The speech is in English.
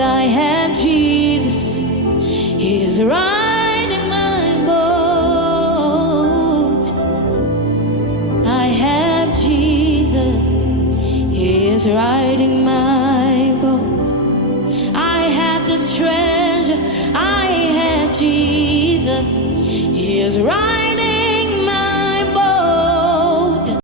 I have Jesus, He's riding my boat. I have Jesus, He's riding my boat. I have this treasure, I have Jesus, He is riding